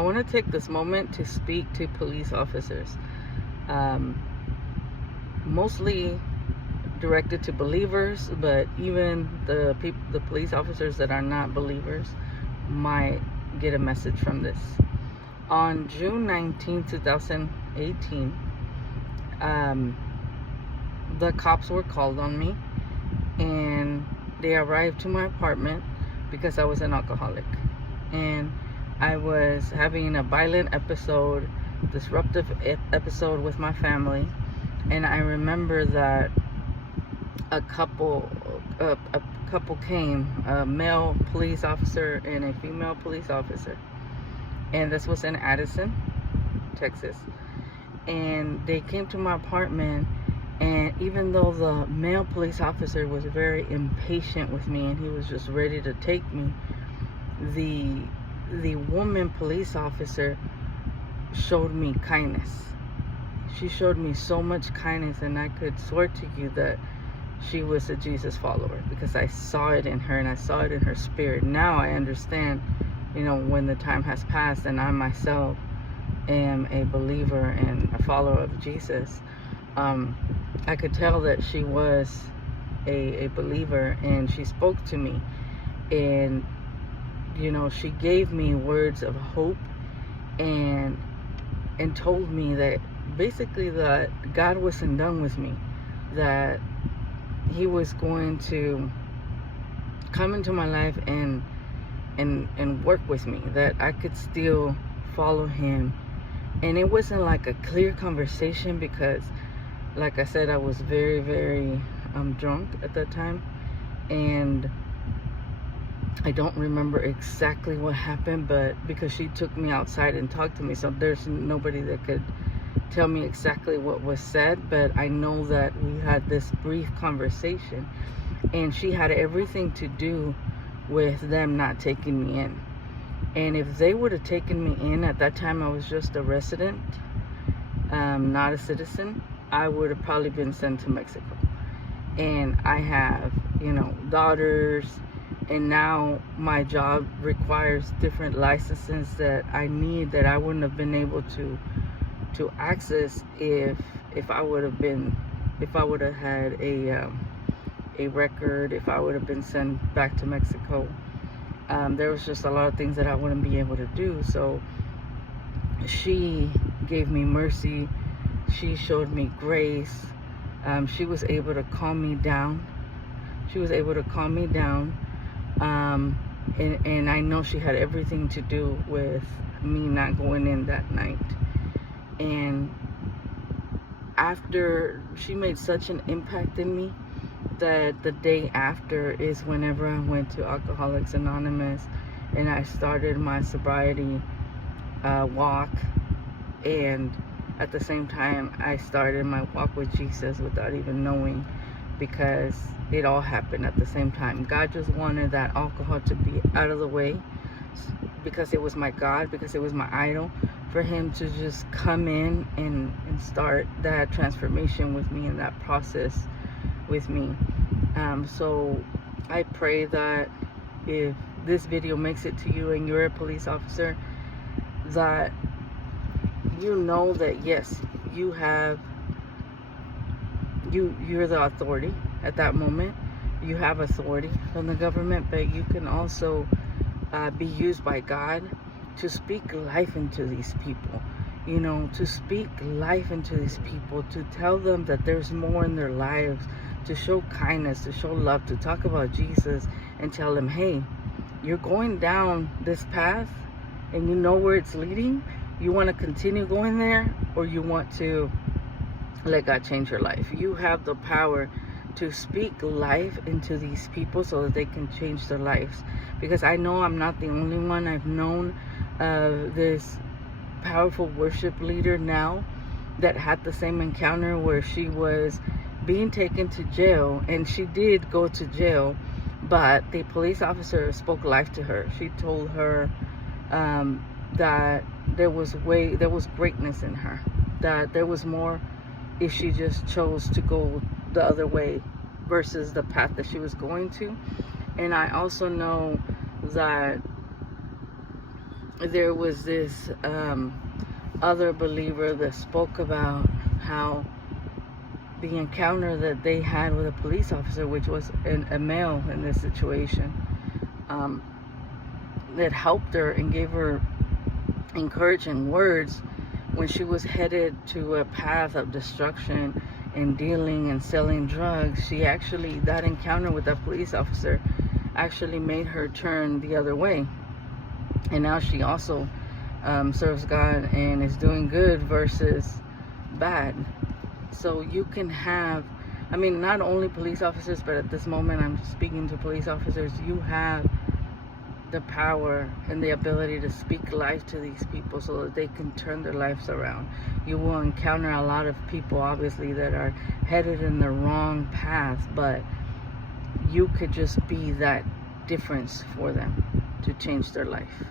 I want to take this moment to speak to police officers, mostly directed to believers, but even the police officers that are not believers might get a message from this. On June 19, 2018, the cops were called on me, and they arrived to my apartment because I was an alcoholic, and I was having a violent episode, disruptive episode with my family. And I remember that a couple came, a male police officer and a female police officer, and this was in Addison, Texas. And they came to my apartment, and even though the male police officer was very impatient with me and he was just ready to take me, the woman police officer showed me kindness. She showed me so much kindness, and I could swear to you that she was a Jesus follower, because I saw it in her and I saw it in her spirit. Now I understand, when the time has passed and I myself am a believer and a follower of Jesus. I could tell that she was a believer, and she spoke to me, and she gave me words of hope, and told me that basically that God wasn't done with me, that he was going to come into my life and work with me, that I could still follow him. And it wasn't like a clear conversation, because like I said, I was very, very drunk at that time, and I don't remember exactly what happened, but because she took me outside and talked to me, so there's nobody that could tell me exactly what was said, but I know that we had this brief conversation, and she had everything to do with them not taking me in. And if they would have taken me in at that time, I was just a resident, not a citizen, I would have probably been sent to Mexico. And I have, daughters, and now my job requires different licenses that I need, that I wouldn't have been able to access if I would have had a record, if I would have been sent back to Mexico. There was just a lot of things that I wouldn't be able to do. So she gave me mercy. She showed me grace. She was able to calm me down. And I know she had everything to do with me not going in that night. And after, she made such an impact in me that the day after is whenever I went to Alcoholics Anonymous, and I started my sobriety walk, and at the same time I started my walk with Jesus without even knowing, because it all happened at the same time. God just wanted that alcohol to be out of the way, because it was my God, because it was my idol, for him to just come in and start that transformation with me and that process with me. So I pray that if this video makes it to you and you're a police officer, that that yes, you're the authority at that moment. You have authority from the government, but you can also be used by God to speak life into these people, to speak life into these people, to tell them that there's more in their lives, to show kindness, to show love, to talk about Jesus, and tell them, hey, you're going down this path and you know where it's leading. You want to continue going there, or you want to let God change your life? You have the power to speak life into these people so that they can change their lives. Because I know I'm not the only one. I've known this powerful worship leader now that had the same encounter, where she was being taken to jail, and she did go to jail, but the police officer spoke life to her. She told her that there was greatness in her, that there was more if she just chose to go the other way versus the path that she was going to. And I also know that there was this other believer that spoke about how the encounter that they had with a police officer, which was a male in this situation, that helped her and gave her encouraging words when she was headed to a path of destruction and dealing and selling drugs. That encounter with that police officer actually made her turn the other way. And now she also serves God and is doing good versus bad. So you can have, not only police officers, but at this moment I'm speaking to police officers. You have the power and the ability to speak life to these people so that they can turn their lives around. You will encounter a lot of people, obviously, that are headed in the wrong path, but you could just be that difference for them to change their life.